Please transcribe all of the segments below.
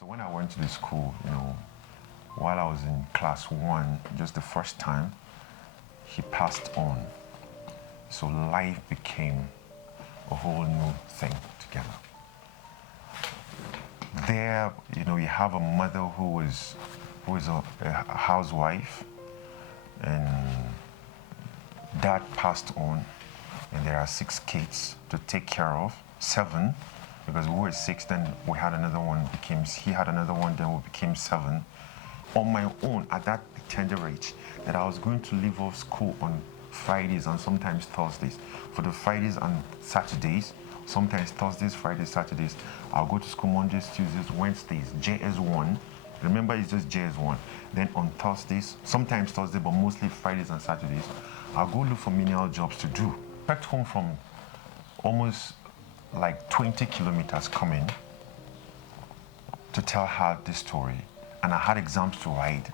So when I went to the school, while I was in class 1, just the first time, he passed on. So life became a whole new thing together. There, you have a mother who is a housewife, and dad passed on, and there are 6 kids to take care of, 7, because we were 6, then we had another one, he had another one, then we became 7. On my own, at that tender age, that I was going to leave off school on Fridays and sometimes Thursdays. For the Fridays and Saturdays, sometimes Thursdays, Fridays, Saturdays, I'll go to school Mondays, Tuesdays, Wednesdays, JS1. Remember, it's just JS1. Then on Thursdays, sometimes Thursday, but mostly Fridays and Saturdays, I'll go look for menial jobs to do. Back home from almost like 20 kilometers coming to tell her this story. And I had exams to write.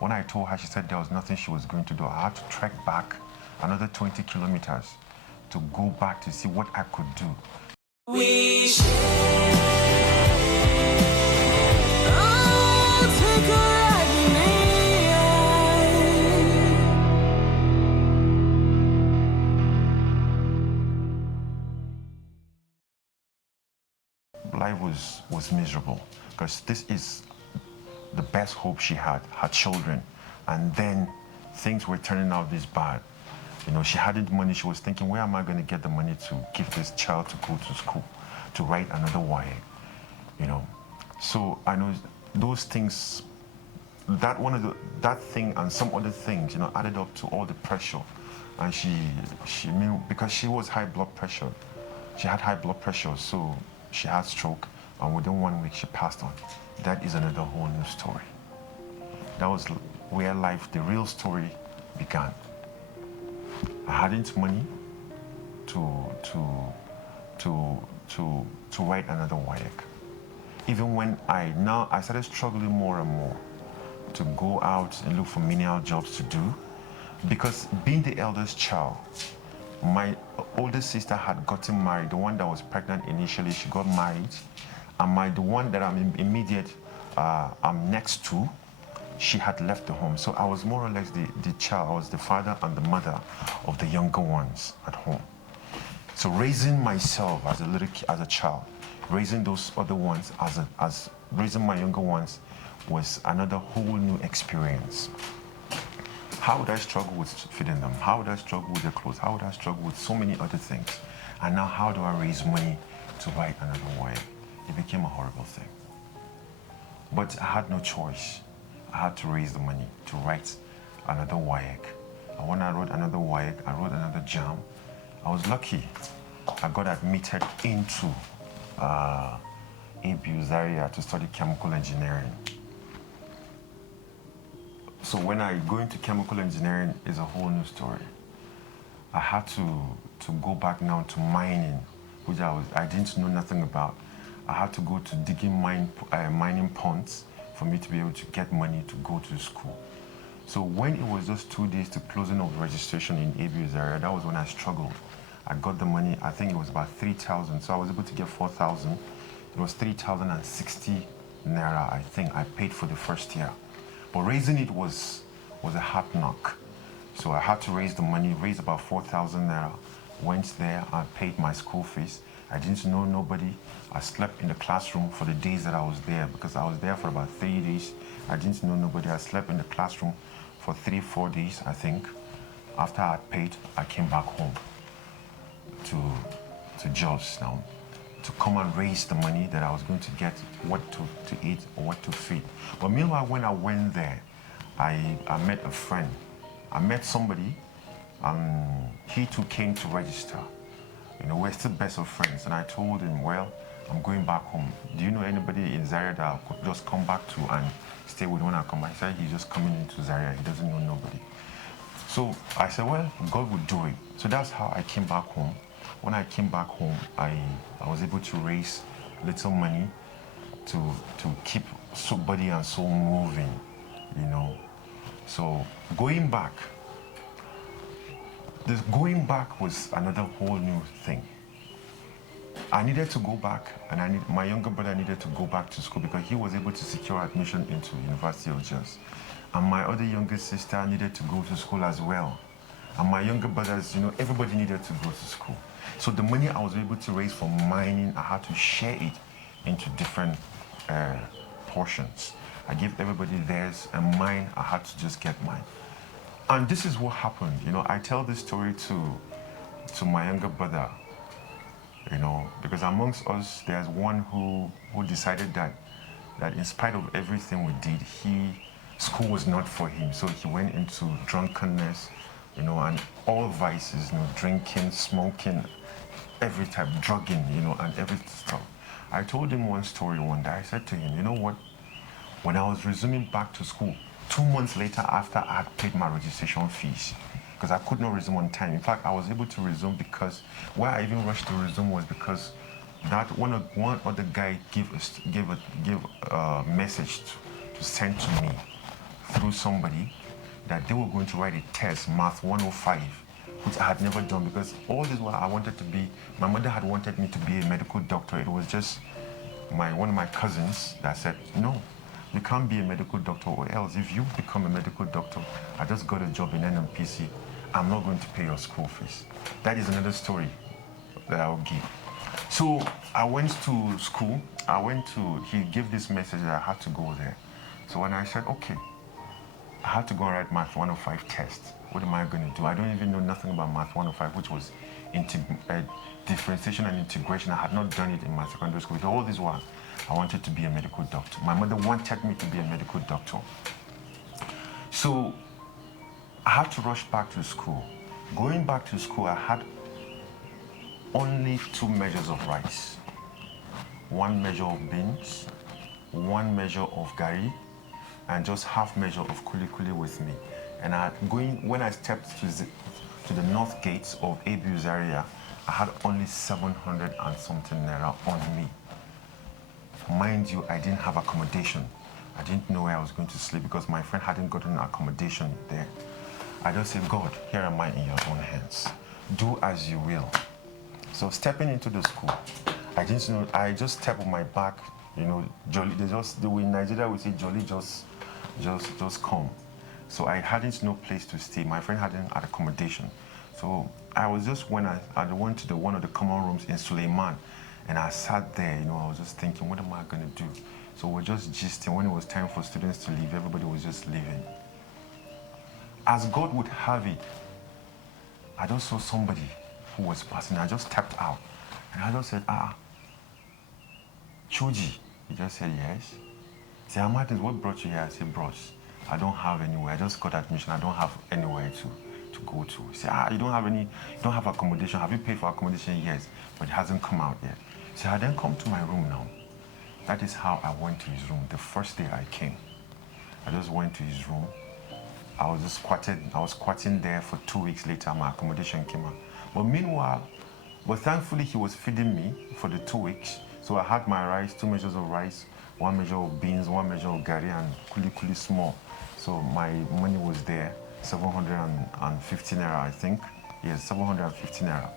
When I told her, she said there was nothing she was going to do. I had to trek back another 20 kilometers to go back to see what I could do. We life was miserable, because this is the best hope she had, her children, and then things were turning out this bad. She hadn't money. She was thinking, where am I going to get the money to give this child to go to school, to write another WAEC? So I know those things, that thing and some other things, added up to all the pressure. And she knew, because she was high blood pressure. She had high blood pressure, so she had stroke, and within 1 week she passed on. That is another whole new story. That was where life, the real story, began. I hadn't money to write another WAEC. Even when I started struggling more and more to go out and look for menial jobs to do, because being the eldest child, my older sister had gotten married. The one that was pregnant initially, she got married, and the one that I'm next to, she had left the home. So I was more or less the child. I was the father and the mother of the younger ones at home. So raising myself as a child, raising those other ones as raising my younger ones was another whole new experience. How would I struggle with feeding them? How would I struggle with their clothes? How would I struggle with so many other things? And now how do I raise money to write another WAEC? It became a horrible thing. But I had no choice. I had to raise the money to write another WAEC. And when I wrote another WAEC, I wrote another JAM. I was lucky. I got admitted into ABU Zaria to study chemical engineering. So when I go into chemical engineering, is a whole new story. I had to go back now to mining, which I didn't know nothing about. I had to go to digging mining ponds for me to be able to get money to go to school. So when it was just 2 days to closing of registration in ABU Zaria, that was when I struggled. I got the money, I think it was about 3,000, so I was able to get 4,000. It was 3,060 naira, I think, I paid for the first year. But raising it was a hard knock. So I had to raise the money, raise about 4,000 naira. Went there, I paid my school fees. I didn't know nobody. I slept in the classroom for the days that I was there, because I was there for about 3 days. I didn't know nobody. I slept in the classroom for 3-4 days, I think. After I had paid, I came back home to Jos now, to come and raise the money that I was going to get, what to eat or what to feed. But meanwhile, when I went there, I met a friend. I met somebody, and he too came to register. We're still best of friends. And I told him, well, I'm going back home. Do you know anybody in Zaria that I could just come back to and stay with when I come back? He said he's just coming into Zaria. He doesn't know nobody. So I said, well, God would do it. So that's how I came back home. When I came back home, I was able to raise little money to keep body and soul moving, So going back was another whole new thing. I needed to go back, and my younger brother needed to go back to school because he was able to secure admission into University of Jos. And my other younger sister needed to go to school as well. And my younger brothers, everybody needed to go to school. So the money I was able to raise from mining, I had to share it into different portions. I gave everybody theirs, and mine, I had to just get mine. And this is what happened. I tell this story to my younger brother, because amongst us, there's one who decided that in spite of everything we did, school was not for him. So he went into drunkenness, and all vices, drinking, smoking, every type, drugging, and every stuff. I told him one story one day. I said to him, you know what? When I was resuming back to school, 2 months later after I had paid my registration fees, because I could not resume on time. In fact, I was able to resume because why I even rushed to resume was because that one other guy gave a message to send to me through somebody that they were going to write a test, Math 105, which I had never done because all this while I wanted to be, my mother had wanted me to be a medical doctor. It was just one of my cousins that said, no, you can't be a medical doctor, or else if you become a medical doctor, I just got a job in NMPC, I'm not going to pay your school fees. That is another story that I'll give. So I went to school, he gave this message that I had to go there. So when I said, okay, I had to go and write Math 105 test. What am I going to do? I don't even know nothing about Math 105, which was differentiation and integration. I had not done it in my secondary school. All this while, I wanted to be a medical doctor. My mother wanted me to be a medical doctor. So I had to rush back to school. Going back to school, I had only 2 measures of rice, 1 measure of beans, 1 measure of gari, and just half measure of kuli with me. And when I stepped to the north gates of Abu Zaria, I had only 700 and something naira on me. Mind you, I didn't have accommodation. I didn't know where I was going to sleep because my friend hadn't gotten accommodation there. I just said, God, here am I in your own hands. Do as you will. So stepping into the school, I didn't know, I just stepped on my back, jolly, in Nigeria we say jolly just come. So I hadn't no place to stay. My friend hadn't had accommodation. So I was just, when I went to one of the common rooms in Suleiman, and I sat there, I was just thinking, what am I going to do? So we're just gisting. When it was time for students to leave, everybody was just leaving. As God would have it, I just saw somebody who was passing. I just stepped out, and I just said, Choji. He just said, yes. He said, Martins, what brought you here? I said, bros, I don't have anywhere. I just got admission. I don't have anywhere to go to. He said, you don't have accommodation. Have you paid for accommodation? Yes, but it hasn't come out yet. He said, I then come to my room now. That is how I went to his room. The first day I came, I just went to his room. I was squatting there for 2 weeks later. My accommodation came out. But thankfully he was feeding me for the 2 weeks. So I had my rice, 2 measures of rice, 1 measure of beans, 1 measure of gari, and kuli small. So my money was there, 750 naira, I think. Yes, 750 naira.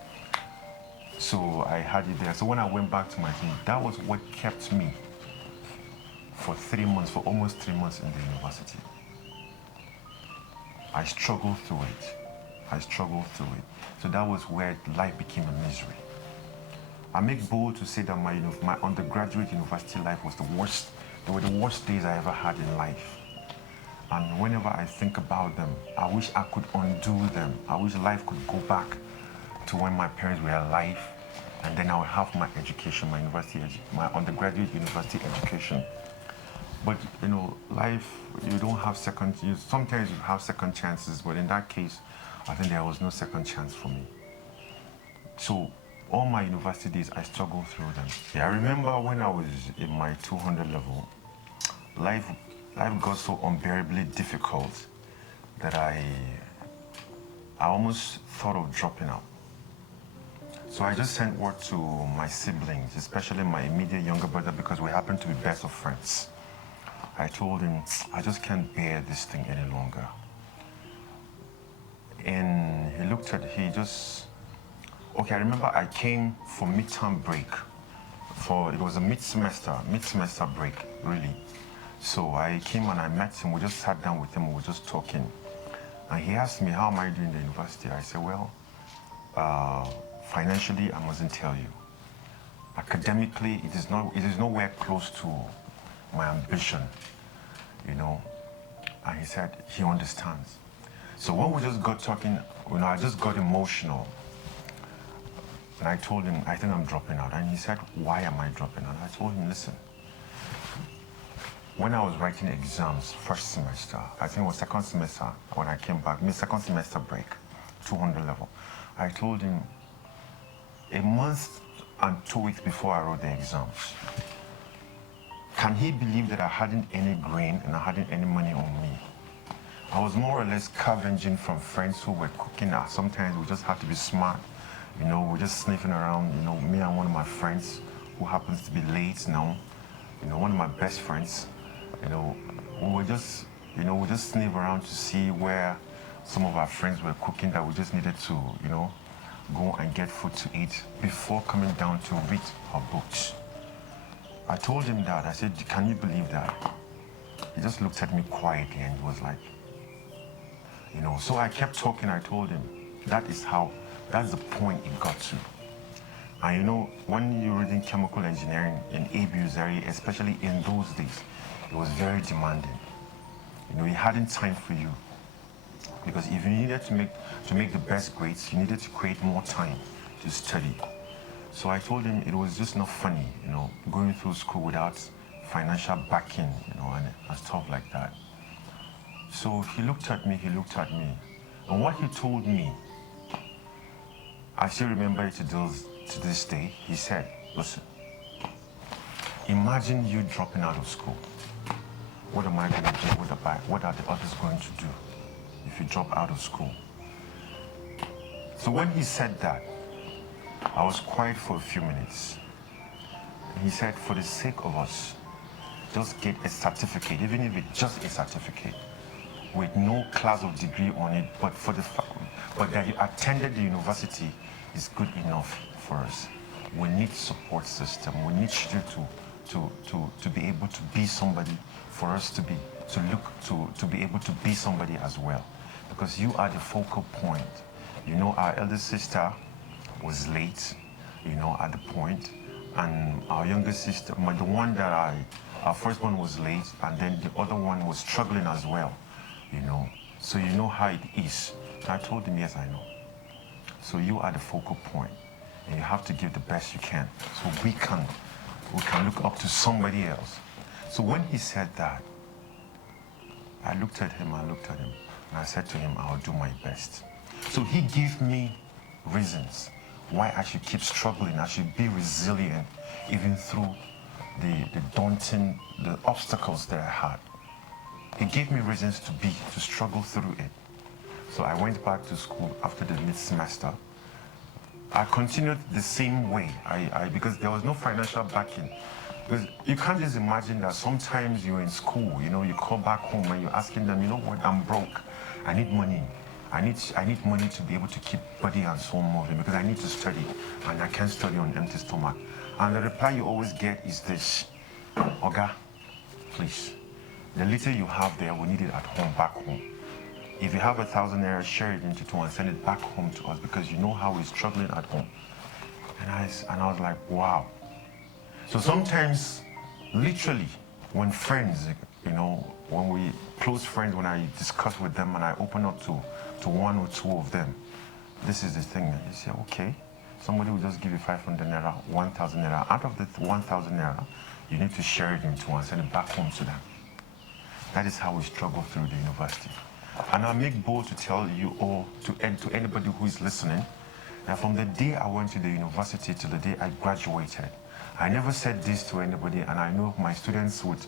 So I had it there. So when I went back to my team, that was what kept me for 3 months, for almost 3 months in the university. I struggled through it. So that was where life became a misery. I make bold to say that my undergraduate university life was the worst. They were the worst days I ever had in life. And whenever I think about them, I wish I could undo them. I wish life could go back to when my parents were alive, and then I would have my education, my undergraduate university education. But life, you don't have sometimes you have second chances, but in that case, I think there was no second chance for me. So all my university days, I struggled through them. Yeah, I remember when I was in my 200 level, life got so unbearably difficult that I almost thought of dropping out. So I just sent word to my siblings, especially my immediate younger brother, because we happened to be best of friends. I told him, I just can't bear this thing any longer. And he okay, I remember I came for midterm break. It was a mid-semester break, really. So I came and I met him. We just sat down with him. We were just talking. And he asked me, how am I doing in the university? I said, well, financially, I mustn't tell you. Academically, it is nowhere close to my ambition, you know. And he said he understands. So when we just got talking, you know, I just got emotional. And I told him, I think I'm dropping out. And he said, why am I dropping out? I told him, listen, when I was writing exams, first semester, I think it was second semester when I came back, second semester break, 200 level, I told him a month and 2 weeks before I wrote the exams, can he believe that I hadn't any grain and I hadn't any money on me? I was more or less scavenging from friends who were cooking. Sometimes we just had to be smart. You know, we're just sniffing around, you know, me and one of my friends who happens to be late now, you know, one of my best friends, you know, we were just, you know, we just sniff around to see where some of our friends were cooking that we just needed to, you know, go and get food to eat before coming down to read our books. I told him that. I said, can you believe that? He just looked at me quietly and he was like, you know, so I kept talking. I told him, that's the point it got to. And you know, when you're reading chemical engineering in ABU's area, especially in those days, it was very demanding. You know, he hadn't time for you. Because if you needed to make the best grades, you needed to create more time to study. So I told him it was just not funny, you know, going through school without financial backing, you know, and stuff like that. So he looked at me, and what he told me, I still remember it to this day. He said, listen, imagine you dropping out of school. What am I going to do? What are the others going to do if you drop out of school? So when he said that, I was quiet for a few minutes. And he said, for the sake of us, just get a certificate, even if it's just a certificate, with no class of degree on it, but that you attended the university is good enough for us. We need support system. We need you to be able to be somebody, for us to be able to be somebody as well. Because you are the focal point. You know, our eldest sister was late, you know, at the point, and our younger sister, our first one was late, and then the other one was struggling as well, you know. So you know how it is. And I told him, yes, I know. So you are the focal point, and you have to give the best you can, so we can look up to somebody else. So when he said that, I looked at him, and I said to him, I'll do my best. So he gave me reasons why I should keep struggling, I should be resilient, even through the obstacles that I had. He gave me reasons to struggle through it. So I went back to school after the mid-semester. I continued the same way, because there was no financial backing. Because you can't just imagine that sometimes you're in school, you know, you call back home and you're asking them, you know what, I'm broke, I need money. I need money to be able to keep body and soul moving because I need to study, and I can't study on empty stomach. And the reply you always get is this: Oga, please, the little you have there, we need it at home, back home. If you have 1,000 naira, share it into two and send it back home to us because you know how we're struggling at home. And I was like, wow. So sometimes, literally, when friends, you know, when we close friends, when I discuss with them and I open up to one or two of them, this is the thing. You say, okay, somebody will just give you 500 naira, 1,000 naira. Out of the 1,000 naira, you need to share it into and send it back home to them. That is how we struggle through the university. And I make bold to tell you or to anybody who is listening that from the day I went to the university to the day I graduated, I never said this to anybody, and I know my students would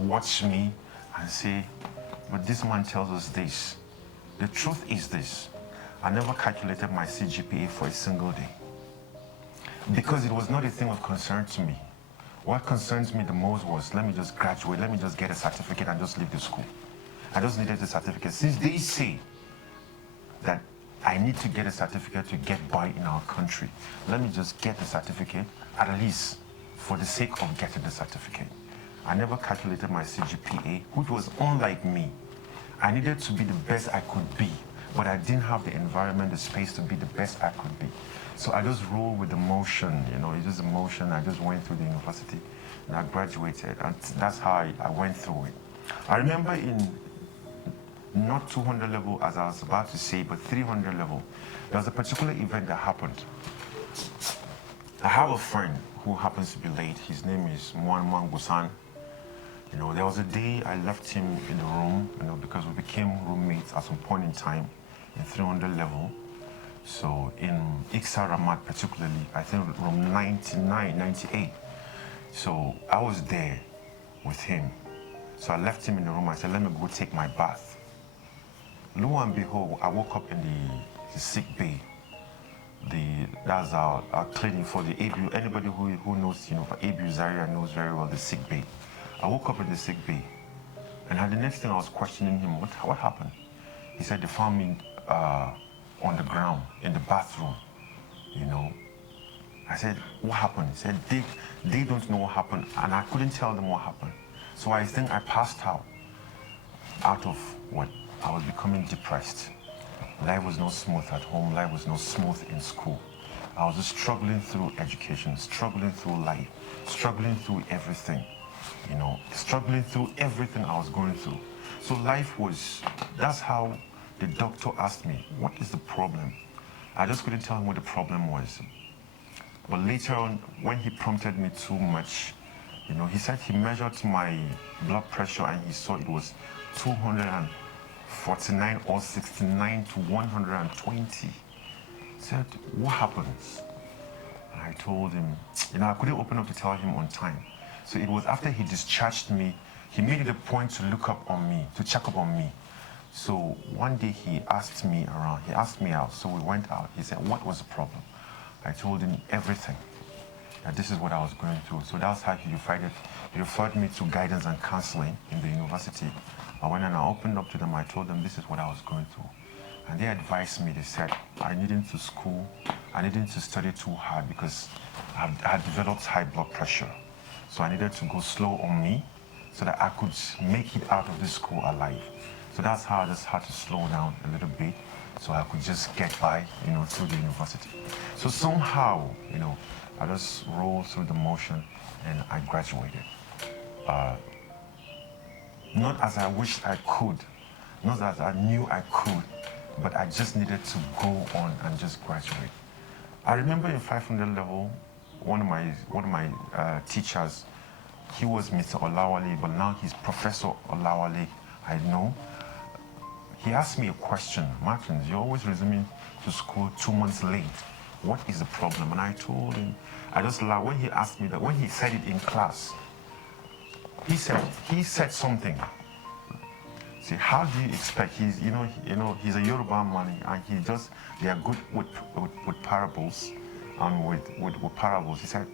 watch me and say, but this man tells us this. The truth is this: I never calculated my CGPA for a single day because it was not a thing of concern to me. What concerns me the most was, let me just graduate, let me just get a certificate and just leave the school. I just needed the certificate. Since they say that I need to get a certificate to get by in our country. Let me just get the certificate, at least for the sake of getting the certificate. I never calculated my CGPA, which was unlike me. I needed to be the best I could be, but I didn't have the environment, the space to be the best I could be. So I just rolled with the motion, it's just emotion. I just went through the university and I graduated, and that's how I went through it. I remember in not 200 level, as I was about to say, but 300 level, there was a particular event that happened. I have a friend who happens to be late. His name is Muan Busan. There was a day I left him in the room, because we became roommates at some point in time in 300 level. So in Iksa Ramat particularly, I think room 99, 98. So I was there with him. So I left him in the room. I said, let me go take my bath. Lo and behold, I woke up in the sick bay. That's our clinic for the ABU. Anybody who knows, for ABU Zaria knows very well the sick bay. I woke up in the sick bay, and the next thing I was questioning him, what happened? He said they found me on the ground in the bathroom. I said, what happened? He said they don't know what happened, and I couldn't tell them what happened. So I think I passed out of what? I was becoming depressed. Life was not smooth at home. Life was not smooth in school. I was just struggling through education, struggling through life, struggling through everything, struggling through everything I was going through. So that's how the doctor asked me, what is the problem? I just couldn't tell him what the problem was. But later on, when he prompted me too much, he said he measured my blood pressure and he saw it was 249 or 69 to 120. He said, what happens? And I told him, I couldn't open up to tell him on time. So it was after he discharged me, he made it a point to look up on me, to check up on me. So one day he asked me around, he asked me out, so we went out. He said, what was the problem? I told him everything. That this is what I was going through. So that's how he referred me to guidance and counseling in the university. I went and I opened up to them. I told them this is what I was going through. And they advised me, they said, I needed to school, I needed to study too hard because I had developed high blood pressure. So I needed to go slow on me so that I could make it out of this school alive. So that's how I just had to slow down a little bit so I could just get by, through the university. So somehow, I just rolled through the motion and I graduated. Not as I wished I could, not as I knew I could, but I just needed to go on and just graduate. I remember in 500 level, one of my teachers, he was Mr. Olawale, but now he's Professor Olawale, I know. He asked me a question, Martins, you're always resuming to school 2 months late. What is the problem? And I told him, I just laughed when he asked me that, when he said it in class. He said something. See, how do you expect? He's, he's a Yoruba man, and they are good with parables, and with parables. He said,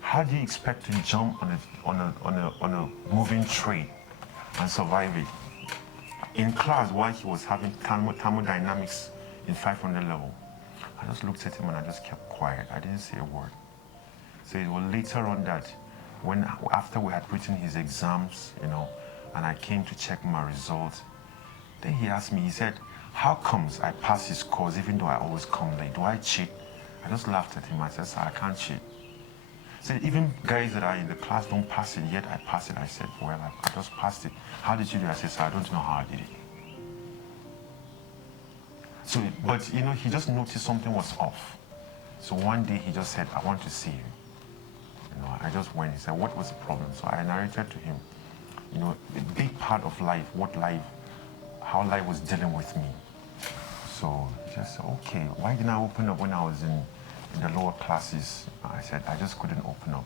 how do you expect to jump on a moving train and survive it? In class, while he was having thermodynamics in 500 level, I just looked at him and I just kept quiet. I didn't say a word. So it was later on that, after we had written his exams, and I came to check my results, then he asked me, he said, how comes I pass this course even though I always come late? Do I cheat? I just laughed at him. I said, sir, I can't cheat. So even guys that are in the class don't pass it, yet I pass it. I said, well, I just passed it. How did you do it? I said, sir, I don't know how I did it. So, but he just noticed something was off. So one day he just said, I want to see you. I just went, he said, what was the problem? So I narrated to him, a big part of life, how life was dealing with me. So he just said, okay, why didn't I open up when I was in the lower classes? I said, I just couldn't open up,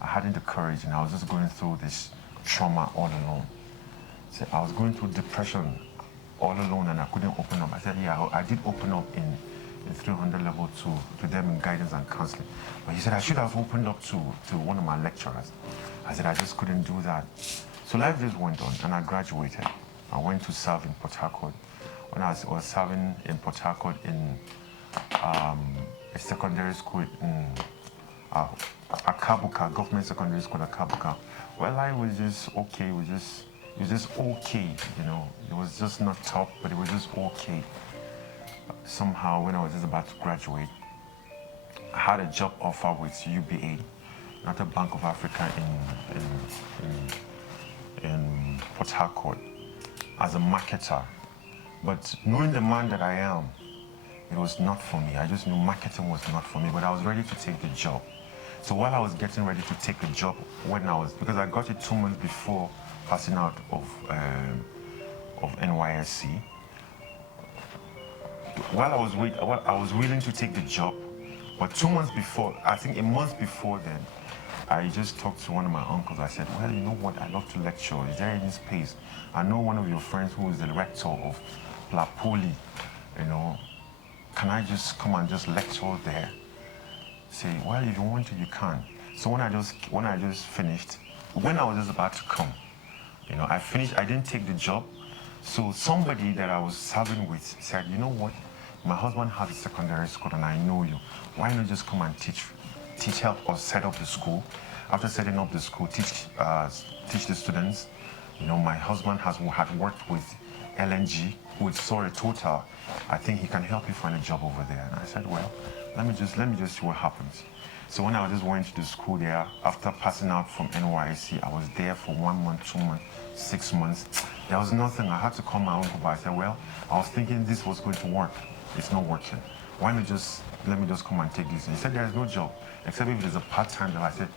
I hadn't the courage, and I was just going through this trauma all alone. So I was going through depression all alone and I couldn't open up. I said, yeah, I did open up in 300 level to them in guidance and counseling. But he said, I should have opened up to one of my lecturers. I said, I just couldn't do that. So life just went on and I graduated. I went to serve in Port Harcourt when I was serving in Port Harcourt in a secondary school in Akabuka, government secondary school Akabuka. Well, I was just okay. It was just okay, you know. It was just not top, but it was just okay. Somehow, when I was just about to graduate, I had a job offer with UBA, not a Bank of Africa in Port Harcourt, as a marketer. But knowing the man that I am, it was not for me. I just knew marketing was not for me, but I was ready to take the job. So while I was getting ready to take the job, because I got it 2 months before passing out of NYSC, while I was willing to take the job, but 2 months before, I think a month before then, I just talked to one of my uncles. I said, well, you know what, I love to lecture. Is there any space? I know one of your friends who is the rector of Poly, you know, can I just come and just lecture there? Say, well, if you want to, you can. So when I just finished, when I was just about to come, you know, I didn't take the job. So somebody that I was serving with said, you know what, my husband has a secondary school and I know you. Why not just come and help us set up the school? After setting up the school, teach the students. You know, my husband had worked with LNG, Total. I think he can help you find a job over there. And I said, well, let me just see what happens. So when I just went to the school there, after passing out from NYC, I was there for 1 month, 2 months, 6 months. There was nothing. I had to call my uncle, but I said, well, I was thinking this was going to work. It's not working. Why not let me just come and take this? And he said, there is no job, except if there's a part-time job. I said,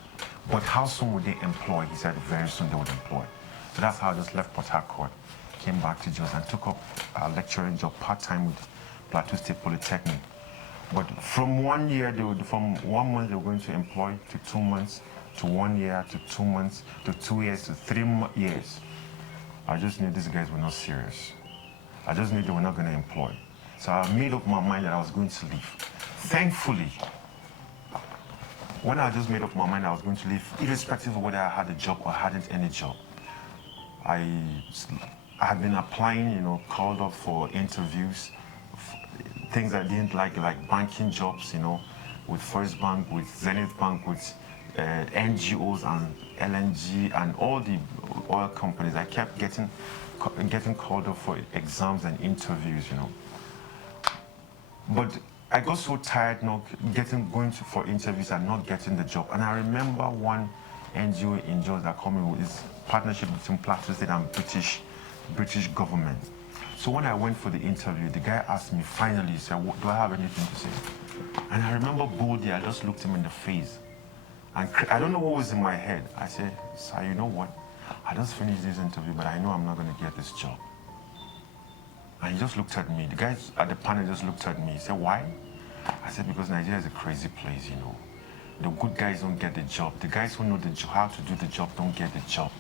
but how soon would they employ? He said, very soon they would employ. So that's how I just left Port Harcourt, came back to Jos and took up a lecturing job part-time with Plateau State Polytechnic. But from 1 year, from 1 month they were going to employ, to 2 months, to 1 year, to 2 months, to 2 years, to 3 years. I just knew these guys were not serious. I just knew they were not going to employ. So I made up my mind that I was going to leave. Thankfully, when I just made up my mind I was going to leave, irrespective of whether I had a job or hadn't any job, I had been applying, you know, called up for interviews, things I didn't like banking jobs, you know, with First Bank, with Zenith Bank, with NGOs and LNG and all the oil companies. I kept getting called up for exams and interviews, you know. But I got so tired going for interviews and not getting the job. And I remember one NGO in Jos that called me with this partnership between Plateau State and British government. So when I went for the interview, the guy asked me finally, he said, do I have anything to say? And I remember boldly, I just looked him in the face. And I don't know what was in my head. I said, sir, you know what? I just finished this interview, but I know I'm not going to get this job. And he just looked at me. The guys at the panel just looked at me. He said, why? I said, because Nigeria is a crazy place, you know. The good guys don't get the job. The guys who know how to do the job don't get the job.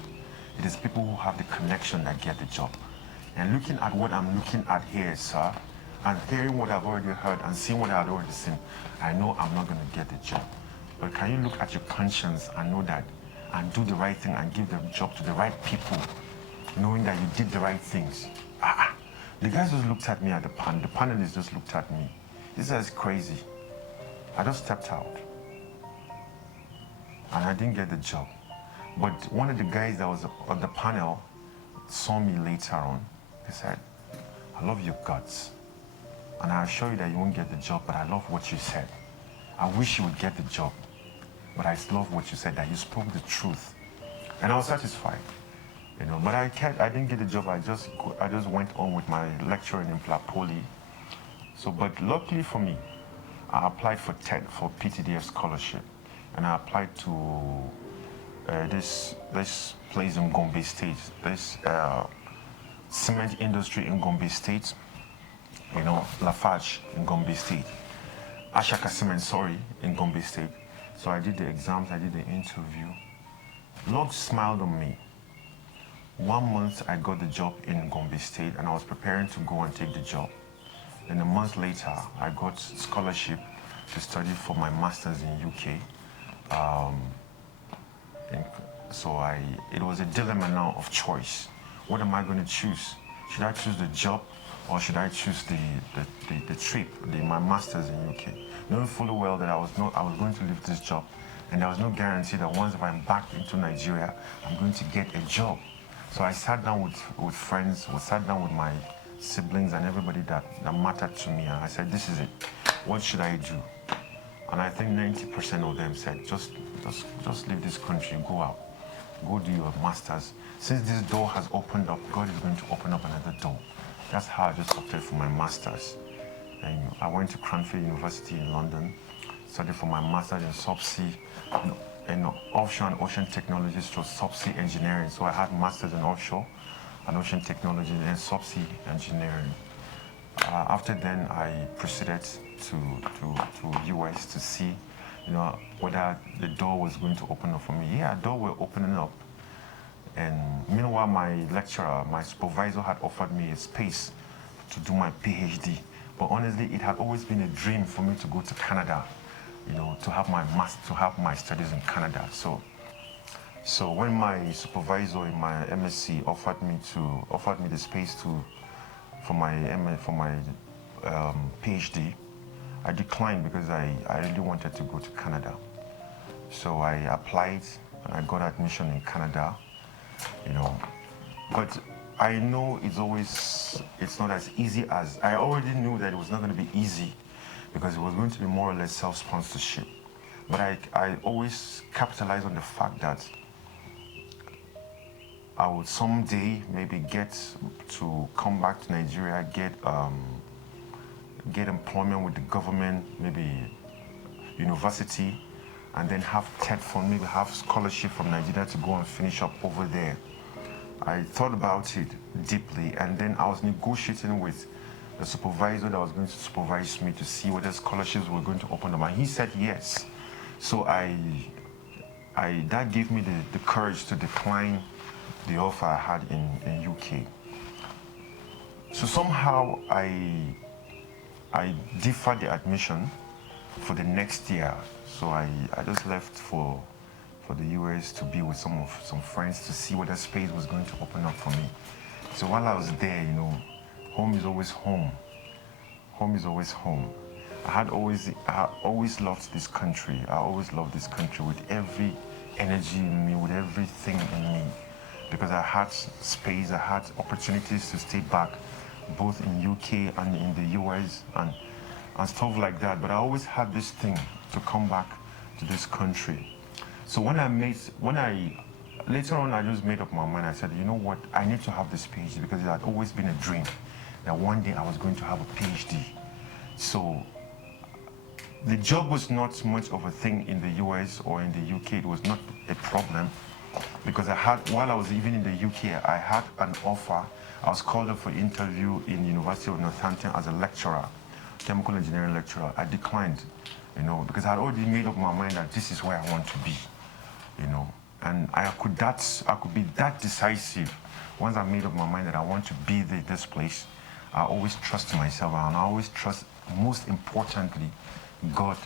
It is people who have the connection that get the job. And looking at what I'm looking at here, sir, and hearing what I've already heard and seeing what I've already seen, I know I'm not going to get the job. But can you look at your conscience and know that, and do the right thing and give the job to the right people, knowing that you did the right things? The guys just looked at me at the panel. The panelists just looked at me. This is crazy. I just stepped out. And I didn't get the job. But one of the guys that was on the panel saw me later on. He said, I love your guts. And I assure you that you won't get the job, but I love what you said. I wish you would get the job, but I love what you said, that you spoke the truth. And I was satisfied. You know, but I didn't get the job. I just went on with my lecturing in Poly. So, but luckily for me, I applied for PTDF scholarship, and I applied to this place in Gombe State, this cement industry in Gombe State. You know, Lafarge in Gombe State, Ashaka Cement, sorry, in Gombe State. So I did the exams, I did the interview. Lord smiled on me. 1 month I got the job in Gombe State and I was preparing to go and take the job. Then a month later, I got scholarship to study for my master's in UK. It was a dilemma now of choice. What am I going to choose? Should I choose the job or should I choose the trip, my master's in UK, knowing fully well that I was going to leave this job, and there was no guarantee that once I'm back into Nigeria, I'm going to get a job. So I sat down with friends, or sat down with my siblings and everybody that mattered to me, and I said, this is it. What should I do? And I think 90% of them said, just leave this country, go out, go do your master's. Since this door has opened up, God is going to open up another door. That's how I just opted for my master's. And I went to Cranfield University in London, studied for my master's in subsea, in offshore and ocean technologies, so subsea engineering. So I had master's in offshore and ocean technology and subsea engineering. After then, I proceeded to US to see, whether the door was going to open up for me. Yeah, door were opening up. And meanwhile, my lecturer, my supervisor had offered me a space to do my PhD. But honestly, it had always been a dream for me to go to Canada, to have my studies in Canada. So when my supervisor in my MSc offered me the space for my PhD, I declined because I really wanted to go to Canada. So I applied and I got admission in Canada, But I know it's not as easy as, I already knew that it was not going to be easy because it was going to be more or less self-sponsorship. But I always capitalize on the fact that I would someday maybe get to come back to Nigeria, get employment with the government, maybe university, and then have TED fund, maybe have scholarship from Nigeria to go and finish up over there. I thought about it deeply, and then I was negotiating with the supervisor that was going to supervise me to see whether scholarships were going to open up, and he said yes. So that gave me the courage to decline the offer I had in UK. So somehow I deferred the admission for the next year. So I just left for the US to be with some friends to see whether space was going to open up for me. So while I was there, home is always home. Home is always home. I always loved this country. I always loved this country with every energy in me, with everything in me. Because I had space, I had opportunities to stay back, both in UK and in the US and stuff like that. But I always had this thing to come back to this country. So later on I just made up my mind. I said, you know what, I need to have this PhD because it had always been a dream that one day I was going to have a PhD. So the job was not much of a thing in the US or in the UK. It was not a problem because while I was even in the UK, I had an offer. I was called up for interview in University of Northampton as a lecturer, chemical engineering lecturer. I declined, because I had already made up my mind that this is where I want to be, and I could be that decisive. Once I made up my mind that I want to be this place, I always trust myself, and I always trust, most importantly, God,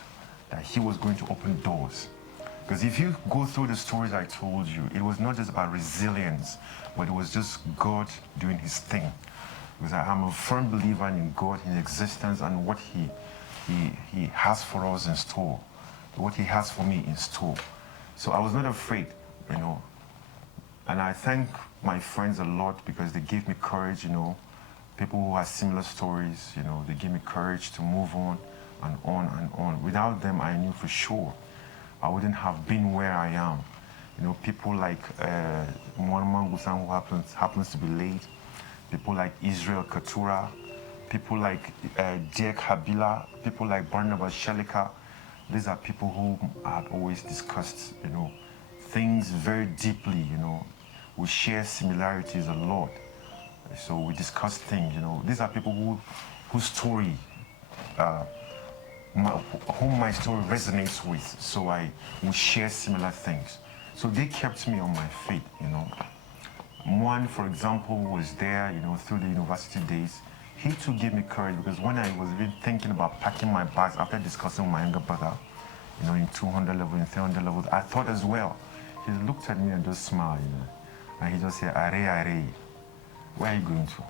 that He was going to open doors. Because if you go through the stories I told you, it was not just about resilience, but it was just God doing His thing. Because I'm a firm believer in God, in existence, and what He has for us in store, what He has for me in store. So I was not afraid, And I thank my friends a lot because they gave me courage, People who have similar stories, they gave me courage to move on and on and on. Without them, I knew for sure I wouldn't have been where I am. People like Muhammad Gusan, who happens to be late, people like Israel Katura, people like Dirk Habila, people like Barnabas Shelika. These are people who I had always discussed, things very deeply, We share similarities a lot. So we discuss things, These are people whose story, whom my story resonates with. So we share similar things. So they kept me on my feet, One, for example, was there, through the university days. He too gave me courage because when I was even thinking about packing my bags after discussing with my younger brother, in 200 levels, in 300 levels, I thought as well. He looked at me and just smiled, And he just said, Are, where are you going to?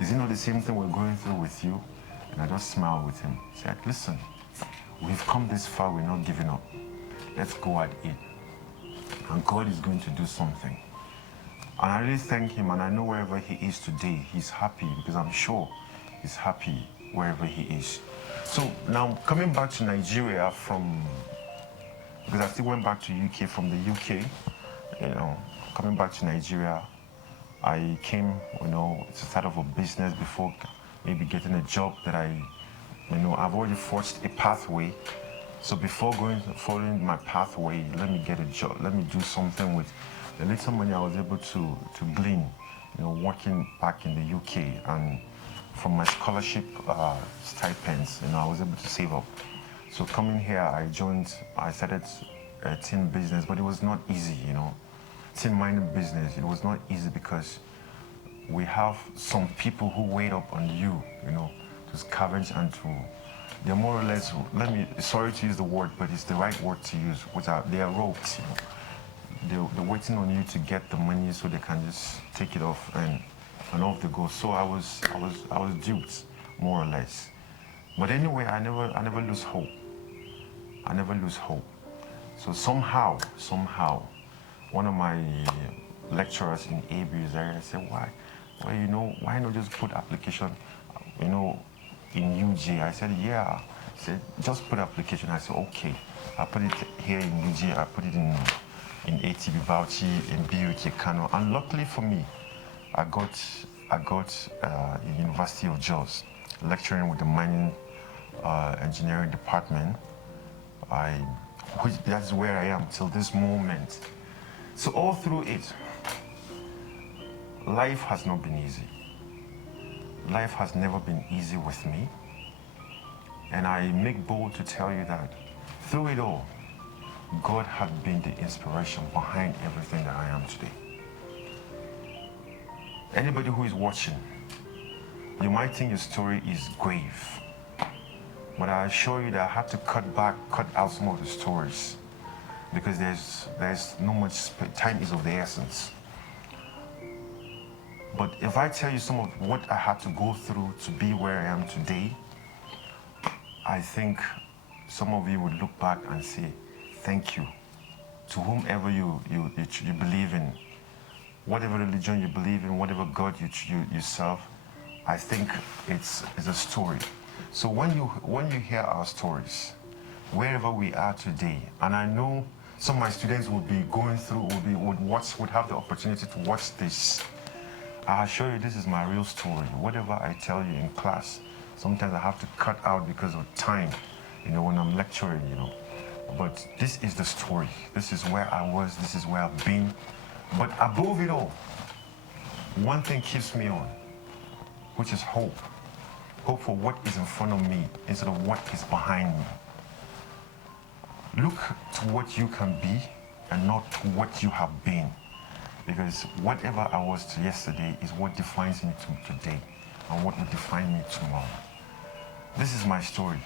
Is it not the same thing we're going through with you? And I just smiled with him. Said, listen, we've come this far, we're not giving up. Let's go at it. And God is going to do something. And I really thank him, and I know wherever he is today, he's happy, because I'm sure he's happy wherever he is. So now coming back to Nigeria because I still went back to UK from the UK, coming back to Nigeria, I came, to start off a business before maybe getting a job that I've already forged a pathway. So before following my pathway, let me get a job, let me do something with the little money I was able to glean, working back in the UK, and from my scholarship stipends, I was able to save up. So coming here, I started a tin business, but it was not easy, tin mining business. It was not easy because we have some people who wait up on you, to scavenge and they're more or less, sorry to use the word, but it's the right word to use, they are rogues, They're waiting on you to get the money so they can just take it off and off they go. So I was duped, more or less. But anyway, I never lose hope. I never lose hope. So somehow, one of my lecturers in ABU's area said, why not just put application, in UJ? I said, yeah. He said, just put application. I said, okay. I put it here in UJ, I put it in ATB Bauchi, in BUK Kano, and luckily for me, I got in University of Jos, lecturing with the mining engineering department. That's where I am till this moment. So all through it, life has not been easy. Life has never been easy with me. And I make bold to tell you that through it all, God had been the inspiration behind everything that I am today. Anybody who is watching, you might think your story is grave, but I assure you that I had to cut out some of the stories because there's no much time is of the essence. But if I tell you some of what I had to go through to be where I am today, I think some of you would look back and say, thank you to whomever you believe in, whatever religion you believe in, whatever God you serve. I think it's a story. So when you hear our stories, wherever we are today, and I know some of my students will be going through, would have the opportunity to watch this. I assure you, this is my real story. Whatever I tell you in class, sometimes I have to cut out because of time, when I'm lecturing, But this is the story. This is where I was, this is where I've been. But above it all, one thing keeps me on, which is hope. Hope for what is in front of me instead of what is behind me. Look to what you can be and not to what you have been. Because whatever I was to yesterday is what defines me to today and what will define me tomorrow. This is my story.